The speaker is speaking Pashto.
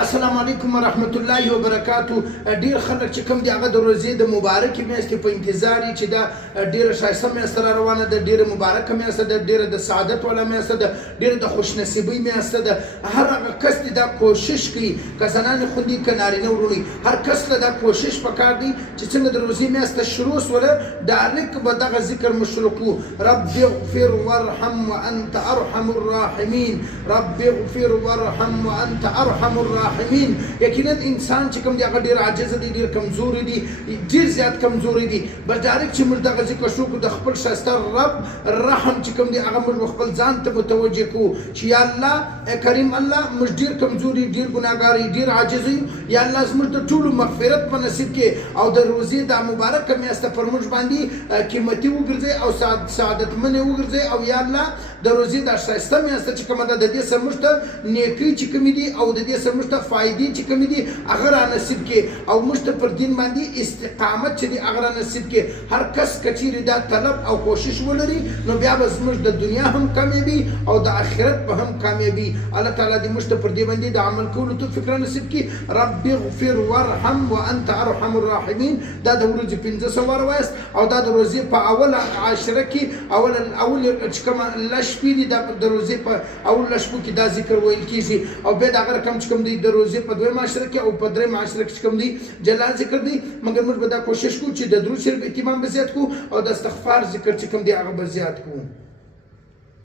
السلام علیکم ورحمت الله وبرکاتو. ډیر خلک چې کوم دی هغه د روزې د مبارکې میاشتې په انتظار چې دا ډیره ښایسته میاشته را روانه ده، ډیره مبارکه میاشته ده، ډیره د سعادت والا میاشته ده، ډیره د خوشنصیبۍ میاشته ده. هر هغه کس دی دا کوشش کوي، که زنانې خوندي که نارینه وروڼي، هر کس له دا کوشش پکار دی چې څنګه د روزې میاشته شروع سوله ډایرکټ به دغه ذکر مو شروع کړو: رب اغفر وارحم وانت ارحم الراحمین، رب اغفر وارحم وانت ارحم الراحمین. یقینا انسان چې کوم دی هغه ډیر عاجز دی، ډیر کمزوری دی، ډیر زیات کمزوری دی. بس ډایرکټ چې موږ دغه ذکر شروع کړو د خپل ښایسته رب رحم چې کوم دی هغه موږ خپل ځان ته متوجه کړو چې یا الله کریم الله موږ ډیر کمزوري، ډیر ګناهګار، ډیر عاجز یو. یا الله زموږ د ټولو مغفرت په نصیب کې او د روزې دا مبارکه میاشته پر موږ باندې قیمتي وګرځي او سعادتمنې وګرځي. او یا الله د روزې دا ښایسته میاشته چې کومه ده د دې سره موږ ته نیکۍ چې کومې دي او د دې سره موږ ته فایدې چې کومې دي هغه را نصیب کړي او موږ ته پر دین باندې استقامت چې دی هغه را نصیب کړي. هر کس که چیرې دا طلب او کوشش ولري نو بیا به زموږ د دنیا هم کامیابي او د آخرت به هم کامیابي. الله تعالی دې موږ ته پر دې باندې د عمل کولو توفیق را نصیب کړي. رب اغفر وارحم وانت ارحم الراحمین. دا د ورځې 1500 واره وایست او دا د روزې په اوله عاشره کې اول چې کومه لشپې دي د روزې په اول لشپو کې دا ذکر ویل کېږي او بیا د هغه رقم چې کوم دی د روزې په دویم عاشره کې او په دریم عاشره کې چې کوم دی جلا ذکر دی. مګر موږ به دا کوشش کوو چې د درود شریف اهتمام به زیات کړو او د استغفار ذکر چې کوم دی هغه به زیات کړو.